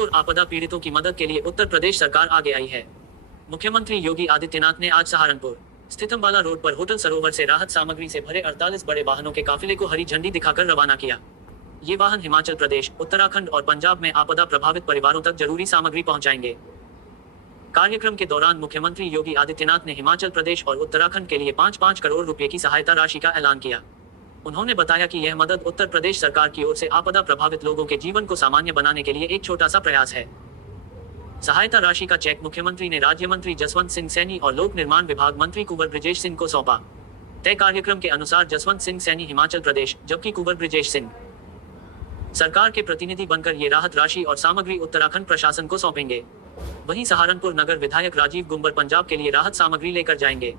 सहारनपुर आपदा पीड़ितों की मदद के लिए उत्तर प्रदेश सरकार आगे आई है। मुख्यमंत्री योगी आदित्यनाथ ने आज सहारनपुर स्थित अम्बाला रोड पर होटल सरोवर से राहत सामग्री से भरे 48 बड़े वाहनों के काफिले को हरी झंडी दिखाकर रवाना किया। ये वाहन हिमाचल प्रदेश, उत्तराखंड और पंजाब में आपदा प्रभावित परिवारों तक जरूरी सामग्री पहुंचाएंगे। कार्यक्रम के दौरान मुख्यमंत्री योगी आदित्यनाथ ने हिमाचल प्रदेश और उत्तराखंड के लिए 5-5 करोड़ रुपए की सहायता राशि का ऐलान किया। उन्होंने बताया कि यह मदद उत्तर प्रदेश सरकार की ओर से आपदा प्रभावित लोगों के जीवन को सामान्य बनाने के लिए एक छोटा सा प्रयास है। सहायता राशि का चेक मुख्यमंत्री ने राज्य मंत्री जसवंत सिंह सैनी और लोक निर्माण विभाग मंत्री कुंवर ब्रिजेश सिंह को सौंपा। तय कार्यक्रम के अनुसार जसवंत सिंह सैनी हिमाचल प्रदेश, जबकि कुंवर ब्रिजेश सिंह सरकार के प्रतिनिधि बनकर ये राहत राशि और सामग्री उत्तराखंड प्रशासन को सौंपेंगे। वहीं सहारनपुर नगर विधायक राजीव गुंबर पंजाब के लिए राहत सामग्री लेकर जाएंगे।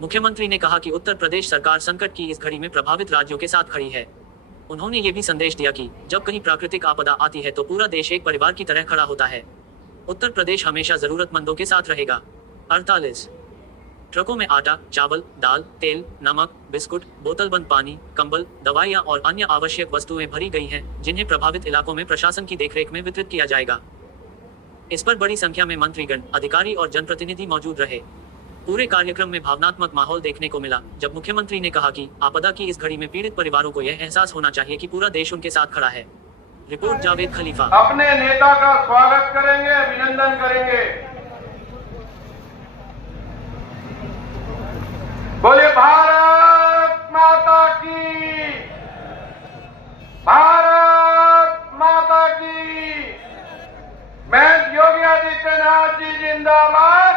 मुख्यमंत्री ने कहा कि उत्तर प्रदेश सरकार संकट की इस घड़ी में प्रभावित राज्यों के साथ खड़ी है। उन्होंने ये भी संदेश दिया कि जब कहीं प्राकृतिक आपदा आती है तो पूरा देश एक परिवार की तरह खड़ा होता है। उत्तर प्रदेश हमेशा जरूरतमंदों के साथ रहेगा। 48 ट्रकों में आटा, चावल, दाल, तेल, नमक, बिस्कुट, बोतलबंद पानी, कंबल, दवाइयां और अन्य आवश्यक वस्तुएं भरी गई हैं, जिन्हें प्रभावित इलाकों में प्रशासन की देखरेख में वितरित किया जाएगा। इस पर बड़ी संख्या में मंत्रीगण, अधिकारी और जनप्रतिनिधि मौजूद रहे। पूरे कार्यक्रम में भावनात्मक माहौल देखने को मिला, जब मुख्यमंत्री ने कहा कि आपदा की इस घड़ी में पीड़ित परिवारों को यह एहसास होना चाहिए कि पूरा देश उनके साथ खड़ा है। रिपोर्ट जावेद खलीफा। अपने नेता का स्वागत करेंगे, अभिनंदन करेंगे। बोलिए भारत माता की, भारत माता की। मैं योगी आदित्यनाथ जी जिंदाबाद।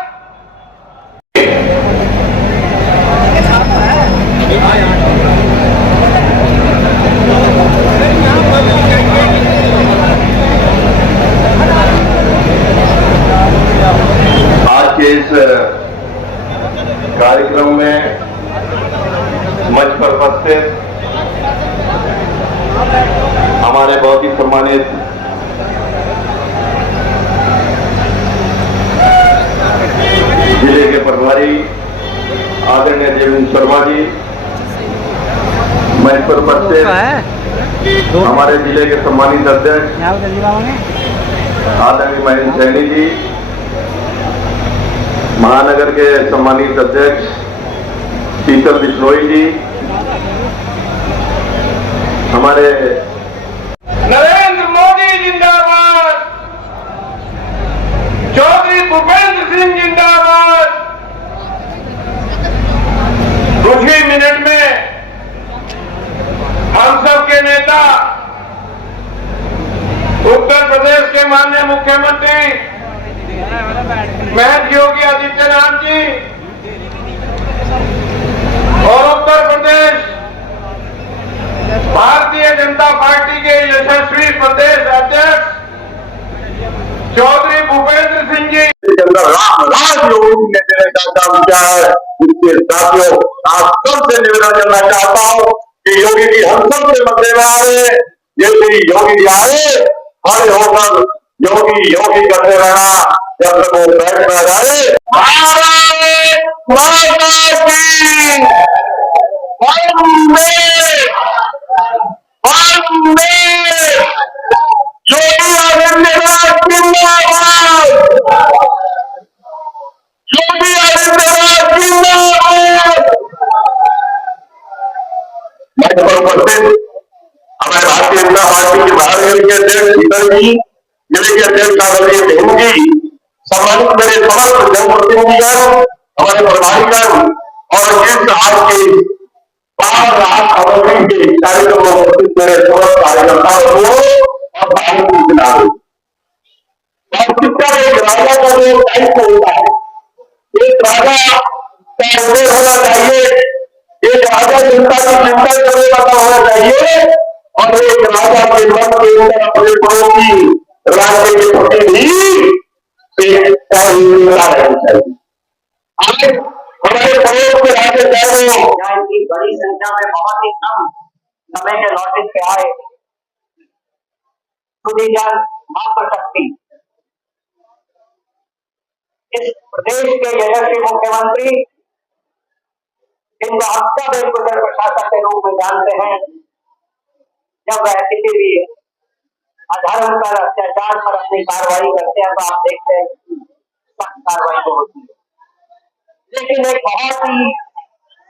आज के इस कार्यक्रम में मंच पर उपस्थित हमारे बहुत ही सम्मानित जिले के प्रभारी आदरणीय देवेंद्र शर्मा जी, मंच पर उपस्थित हमारे जिले के सम्मानित अध्यक्ष आदरणीय महेंद्र सैनी जी, महानगर के सम्मानित अध्यक्ष शीतल बिश्नोई जी, हमारे नरेंद्र मोदी जिंदाबाद, चौधरी भूपेंद्र सिंह जिंदाबाद। कुछ ही मिनट में हम सब के नेता, उत्तर प्रदेश के माननीय मुख्यमंत्री महंत योगी आदित्यनाथ जी और उत्तर प्रदेश भारतीय जनता पार्टी के यशस्वी प्रदेश अध्यक्ष चौधरी भूपेंद्र सिंह जी योगी ने देने का काम किया है। इसके साथियों, आप सबसे निवेदन करना चाहता हूँ कि योगी जी हम सबसे मदद में आए। यदि योगी जी आए, खड़े होकर योगी योगी करते रहना जब तक वो बैठ न जाए। भारत माता की, वंदे वंदे, योगी आदित्यनाथ जिंदाबाद, योगी आदित्यनाथ जिंदाबाद। मंच पर उपस्थित हमारे भारतीय जनता पार्टी के महानगर के अध्यक्ष शीतल जी, जिले के अध्यक्ष आदरणीय देव जी, सम्मानित मेरे समस्त जनप्रतिनिधिगण, हमारे प्रभारीगण और जिस आज के 5 लाख सामग्री के कार्यक्रम में उपस्थित मेरे समस्त कार्यकर्ताओं को और भारतीय खिलाड़ी और शिक्षा एक राजा का जो दायित्व होता है, एक राजा का उद्देश्य होना चाहिए, एक राजा जनता की चिंता करने वाला होना चाहिए और एक राजा के मन के अंदर अपने पड़ों की राज्य के प्रति भी रहनी चाहिए। आज हमारे पड़ोस के राज्य की बड़ी संख्या में बहुत ही कम समय के नोटिस पे आए मात्र शक्ति इस प्रदेश के यशस्वी मुख्यमंत्री, जिनका अक्सर एक प्रशासक के रूप में जानते हैं, जब वह किसी भी अधर्म पर, अत्याचार पर अपनी कार्रवाई करते हैं तो आप देखते हैं सख्त कार्रवाई तो होती है। लेकिन एक बहुत ही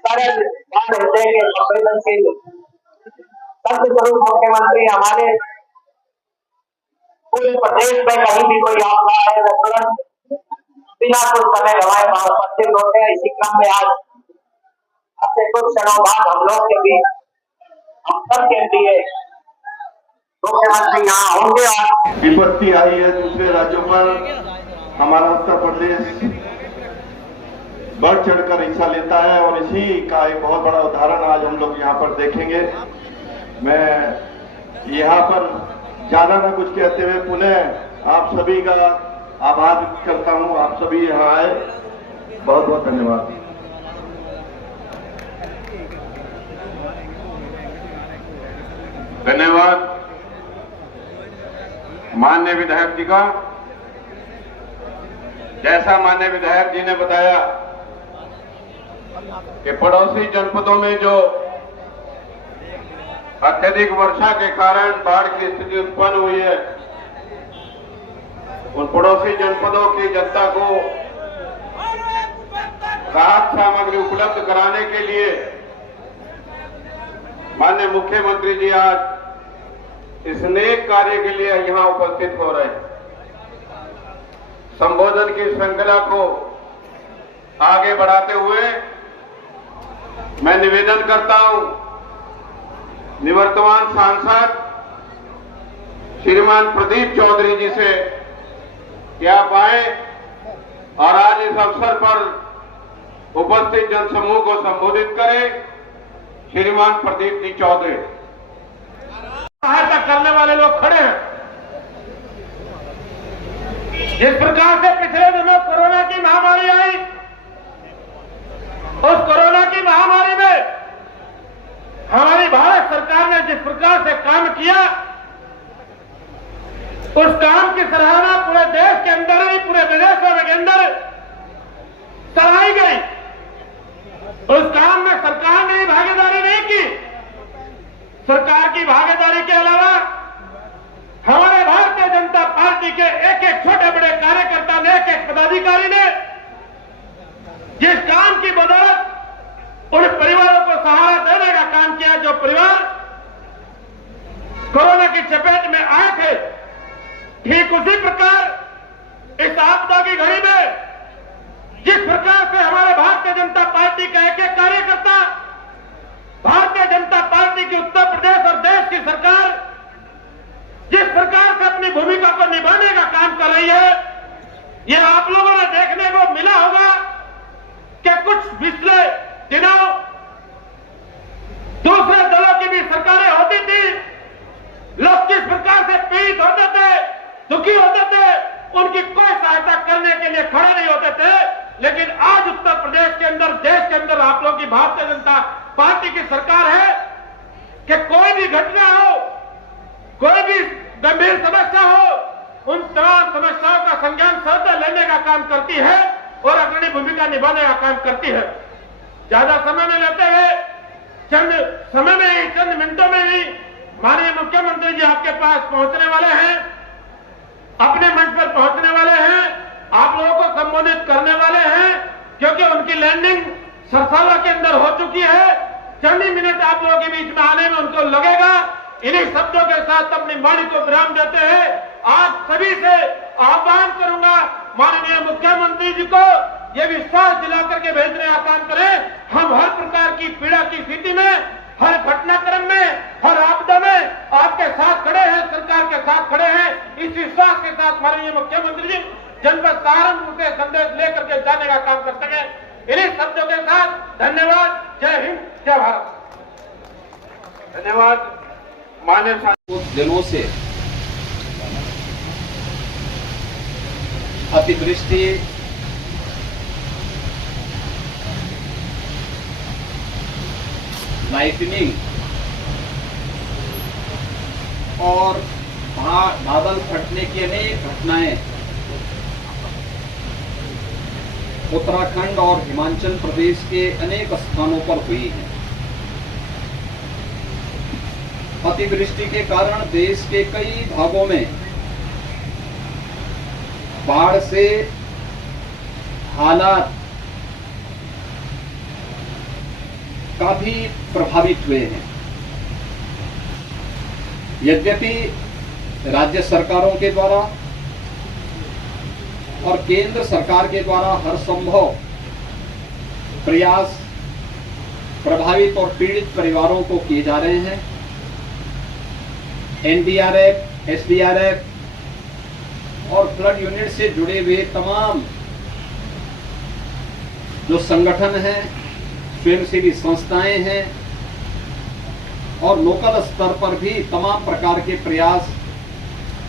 सरल बात है कि संवेदनशील संत स्वरूप मुख्यमंत्री हमारे पूरे प्रदेश में कहीं भी कोई आपदा है तो तुरंत बिना कुछ समय गंवाए वहां उपस्थित होते हैं। इसी क्रम में आज अब से कुछ क्षणों बाद हम लोग के बीच हम सब के लिए मुख्यमंत्री यहाँ होंगे और विपत्ति आई है दूसरे राज्यों पर, हमारा उत्तर प्रदेश बढ़ चढ़कर हिस्सा लेता है और इसी का एक बहुत बड़ा उदाहरण आज हम लोग यहाँ पर देखेंगे। मैं यहाँ पर ज्यादा ना कुछ कहते हुए पुनः आप सभी का आभार व्यक्त करता हूँ। आप सभी यहाँ आए, बहुत बहुत धन्यवाद। धन्यवाद माननीय विधायक जी का। जैसा माननीय विधायक जी ने बताया कि पड़ोसी जनपदों में जो अत्यधिक वर्षा के कारण बाढ़ की स्थिति उत्पन्न हुई है, उन पड़ोसी जनपदों की जनता को राहत सामग्री उपलब्ध कराने के लिए माननीय मुख्यमंत्री जी आज इस नेक कार्य के लिए यहां उपस्थित हो रहे हैं। संबोधन की श्रृंखला को आगे बढ़ाते हुए मैं निवेदन करता हूं निवर्तमान सांसद श्रीमान प्रदीप चौधरी जी से कि आप आए और आज इस अवसर पर उपस्थित जनसमूह को संबोधित करें। श्रीमान प्रदीप जी चौधरी। सहायता करने वाले लोग खड़े हैं। जिस प्रकार से पिछले दिनों कोरोना की महामारी आई, उस कोरोना की महामारी में हमारी भारत सरकार ने जिस प्रकार से काम किया, उस काम की सराहना पूरे देश के अंदर ही पूरे विदेशों के अंदर सराही गई। उस काम में सरकार ने भागीदारी नहीं की। सरकार की भागीदारी के अलावा हमारे भारतीय जनता पार्टी के एक एक छोटे बड़े कार्यकर्ता ने, एक एक पदाधिकारी ने जिस काम की बदौलत उन परिवारों को सहारा देने का काम किया, जो परिवार कोरोना की चपेट में आए थे, ठीक उसी प्रकार इस आपदा की घड़ी में जिस प्रकार से हमारे भारतीय जनता पार्टी का एक एक कार्यकर्ता भारतीय जनता पार्टी की उत्तर प्रदेश और देश की सरकार जिस प्रकार से अपनी भूमिका को निभाने का काम कर रही है, यह आप लोगों ने देखने को मिला होगा कि कुछ पिछले दिनों दूसरे दलों की भी सरकारें होती थी। लोग किस प्रकार से पीड़ित होते थे, दुखी होते थे, उनकी कोई सहायता करने के लिए खड़े नहीं होते थे। लेकिन आज उत्तर प्रदेश के अंदर, देश के अंदर आप लोगों की भारतीय जनता पार्टी की सरकार है कि कोई भी घटना हो, कोई भी गंभीर समस्या हो, उन तमाम समस्याओं का संज्ञान स्वतः लेने का काम करती है और अग्रणी भूमिका निभाने का काम करती है। ज्यादा समय में लेते हुए चंद मिनटों में ही माननीय मुख्यमंत्री जी आपके पास पहुंचने वाले हैं, अपने मंच पर पहुंचने वाले हैं, आप लोगों को संबोधित करने वाले हैं, क्योंकि उनकी लैंडिंग सरसावा के अंदर हो चुकी है। चंद ही मिनट आप लोगों के बीच में आने में उनको लगेगा। इन्हीं शब्दों के साथ अपनी वाणी को विराम देते हैं आप सभी से आह्वान करूंगा, माननीय मुख्यमंत्री जी को यह विश्वास दिलाकर के भेजने का काम करें। हम हर प्रकार की पीड़ा की स्थिति में, हर घटनाक्रम में, हर आपदा में आपके साथ खड़े हैं, सरकार के साथ खड़े हैं। इस विश्वास के साथ माननीय मुख्यमंत्री जी जनपद सहारनपुर से संदेश लेकर के जाने का काम करते हैं। इन्हीं शब्दों के साथ धन्यवाद। जय हिंद, जय भारत। धन्यवाद माननीय कुछ दिनों से अतिवृष्टि, लाइटनिंग और बादल फटने की अनेक घटनाएं उत्तराखंड और हिमाचल प्रदेश के अनेक स्थानों पर हुई हैं। अतिवृष्टि के कारण देश के कई भागों में बाढ़ से हालात काफी प्रभावित हुए हैं। यद्यपि राज्य सरकारों के द्वारा और केंद्र सरकार के द्वारा हर संभव प्रयास प्रभावित और पीड़ित परिवारों को किए जा रहे हैं। एनडीआरएफ, एसडीआरएफ और फ्लड यूनिट से जुड़े हुए तमाम जो संगठन हैं, स्वयंसेवी संस्थाएं हैं और लोकल स्तर पर भी तमाम प्रकार के प्रयास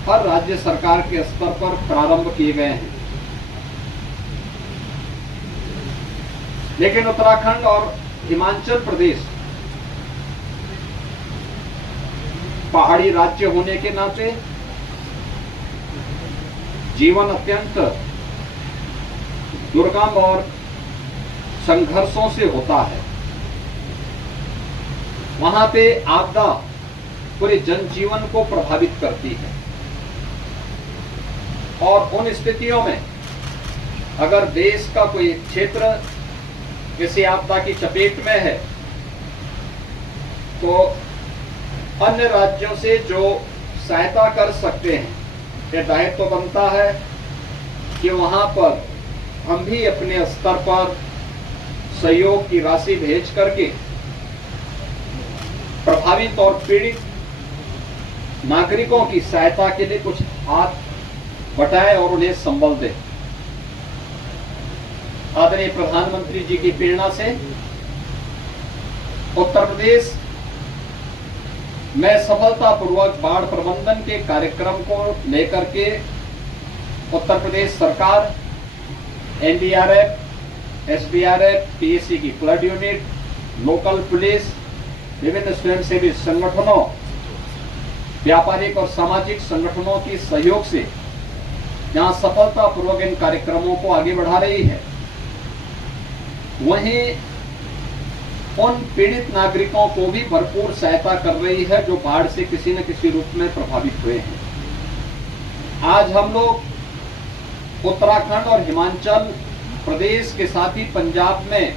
हर राज्य सरकार के स्तर पर प्रारंभ किए गए हैं। लेकिन उत्तराखंड और हिमाचल प्रदेश पहाड़ी राज्य होने के नाते जीवन अत्यंत दुर्गम और संघर्षों से होता है। वहां पे आपदा पूरे जनजीवन को प्रभावित करती है और उन स्थितियों में अगर देश का कोई क्षेत्र किसी आपदा की चपेट में है तो अन्य राज्यों से जो सहायता कर सकते हैं, यह दायित्व तो बनता है कि वहां पर हम भी अपने स्तर पर सहयोग की राशि भेज करके प्रभावित और पीड़ित नागरिकों की सहायता के लिए कुछ हाथ बटाएं और उन्हें संबल दें। आदरणीय प्रधानमंत्री जी की प्रेरणा से उत्तर प्रदेश में सफलतापूर्वक बाढ़ प्रबंधन के कार्यक्रम को लेकर के उत्तर प्रदेश सरकार, एनडीआरएफ, एसडीआरएफ, पीएसी की फ्लड यूनिट, लोकल पुलिस, विभिन्न स्वयंसेवी संगठनों, व्यापारिक और सामाजिक संगठनों की सहयोग से यहाँ सफलतापूर्वक इन कार्यक्रमों को आगे बढ़ा रही है। वहीं उन पीड़ित नागरिकों को भी भरपूर सहायता कर रही है जो बाढ़ से किसी न किसी रूप में प्रभावित हुए हैं। आज हम लोग उत्तराखंड और हिमाचल प्रदेश के साथ ही पंजाब में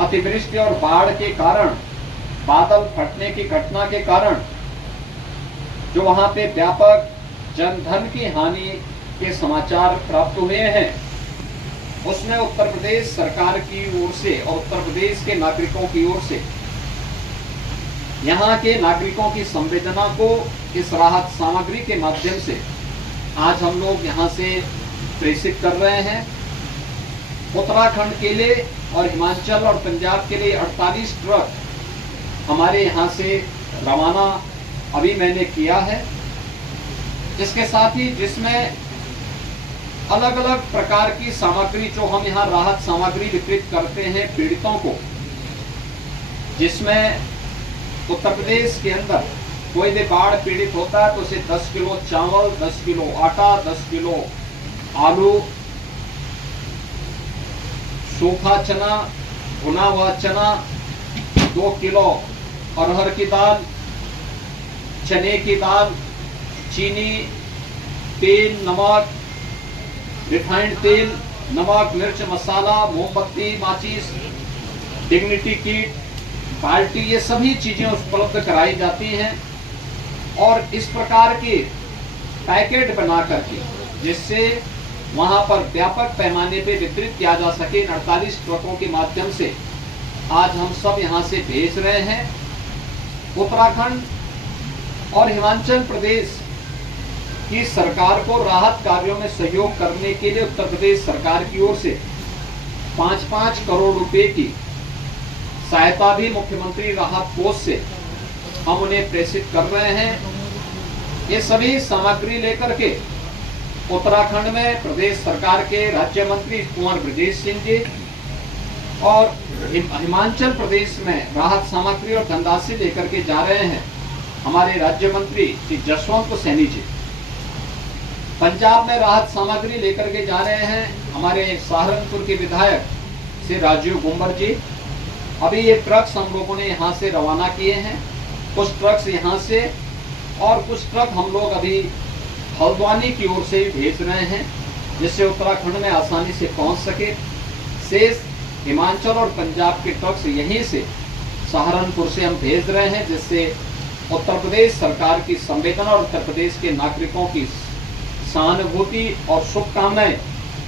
अतिवृष्टि और बाढ़ के कारण, बादल फटने की घटना के कारण जो वहां पे व्यापक जनधन की हानि के समाचार प्राप्त हुए हैं, उसमें उत्तर प्रदेश सरकार की ओर से और उत्तर प्रदेश के नागरिकों की ओर से यहाँ के नागरिकों की संवेदना को इस राहत सामग्री के माध्यम से आज हम लोग यहाँ से प्रेषित कर रहे हैं। उत्तराखंड के लिए और हिमाचल और पंजाब के लिए 48 ट्रक हमारे यहाँ से रवाना अभी मैंने किया है। इसके साथ ही जिसमें अलग अलग प्रकार की सामग्री जो हम यहाँ राहत सामग्री वितरित करते हैं पीड़ितों को, जिसमें उत्तर प्रदेश के अंदर कोई भी बाढ़ पीड़ित होता है तो उसे 10 किलो चावल, 10 किलो आटा, 10 किलो आलू, सूखा चना, भुना हुआ चना, 2 किलो अरहर की दाल, चने की दाल, चीनी, तेल, नमक, रिफाइंड तेल, नमक, मिर्च, मसाला, मोमबत्ती, माचिस, डिग्निटी किट, बाल्टी, ये सभी चीजें उपलब्ध कराई जाती हैं और इस प्रकार के पैकेट बना करके जिससे वहां पर व्यापक पैमाने पे वितरित किया जा सके, 48 ट्रकों के माध्यम से आज हम सब यहां से भेज रहे हैं। उत्तराखंड और हिमाचल प्रदेश की सरकार को राहत कार्यों में सहयोग करने के लिए उत्तर प्रदेश सरकार की ओर से 5-5 करोड़ रुपए की सहायता भी मुख्यमंत्री राहत कोष से हम उन्हें प्रेषित कर रहे हैं। ये सभी सामग्री लेकर के उत्तराखंड में प्रदेश सरकार के राज्य मंत्री कुंवर ब्रजेश सिंह जी और हिमाचल प्रदेश में राहत सामग्री और धनराशि लेकर के जा रहे हैं हमारे राज्य मंत्री श्री जसवंत सैनी जी। पंजाब में राहत सामग्री लेकर के जा रहे हैं हमारे सहारनपुर के विधायक श्री राजीव गुंबर जी। अभी ये ट्रक्स हम लोगों ने यहाँ से रवाना किए हैं कुछ ट्रक्स यहाँ से और कुछ ट्रक हम लोग अभी हल्द्वानी की ओर से भेज रहे हैं, जिससे उत्तराखंड में आसानी से पहुंच सके। शेष हिमाचल और पंजाब के ट्रक्स यहीं से सहारनपुर से हम भेज रहे हैं, जिससे उत्तर प्रदेश सरकार की संवेदना और उत्तर प्रदेश के नागरिकों की सहानुभूति और शुभकामनाएं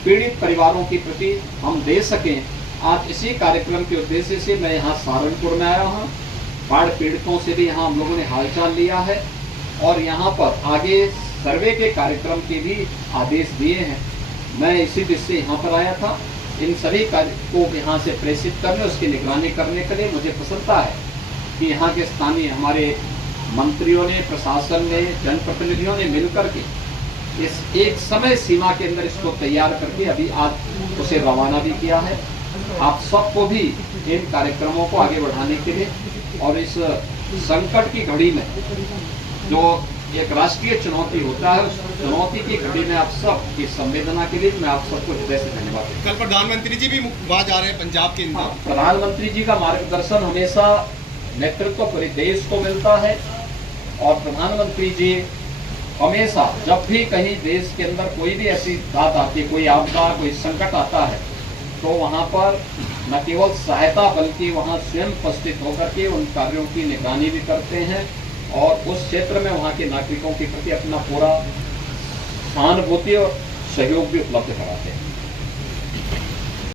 पीड़ित परिवारों के प्रति हम दे सकें। आज इसी कार्यक्रम के उद्देश्य से मैं यहाँ सहारनपुर में आया हूँ। बाढ़ पीड़ितों से भी यहाँ हम लोगों ने हालचाल लिया है और यहाँ पर आगे सर्वे के कार्यक्रम के भी आदेश दिए हैं। मैं इसी दृष्टि से यहाँ पर आया था। इन सभी कार्य को यहाँ से प्रेषित करने, उसकी निगरानी करने के लिए मुझे प्रसन्नता है कि यहाँ के स्थानीय हमारे मंत्रियों ने, प्रशासन ने, जनप्रतिनिधियों ने मिलकर के इस एक समय सीमा के अंदर इसको तैयार करके अभी आज उसे रवाना भी किया है। आप सबको भी इन कार्यक्रमों को आगे बढ़ाने के लिए और इस संकट की घड़ी में जो एक राष्ट्रीय चुनौती होता है, उस चुनौती की घड़ी में आप सब की संवेदना के लिए मैं आप सबको हृदय से धन्यवाद देता हूं। कल प्रधानमंत्री जी भी वहाँ जा रहे हैं पंजाब के अंदर। प्रधानमंत्री जी का मार्गदर्शन हमेशा नेतृत्व पूरे देश को मिलता है और प्रधानमंत्री जी हमेशा जब भी कहीं देश के अंदर कोई भी ऐसी बात आती है, कोई आपदा, कोई संकट आता है, तो वहाँ पर न केवल सहायता बल्कि वहाँ स्वयं उपस्थित होकर के उन कार्यों की निगरानी भी करते हैं और उस क्षेत्र में वहाँ के नागरिकों के प्रति अपना पूरा सहानुभूति और सहयोग भी उपलब्ध कराते हैं।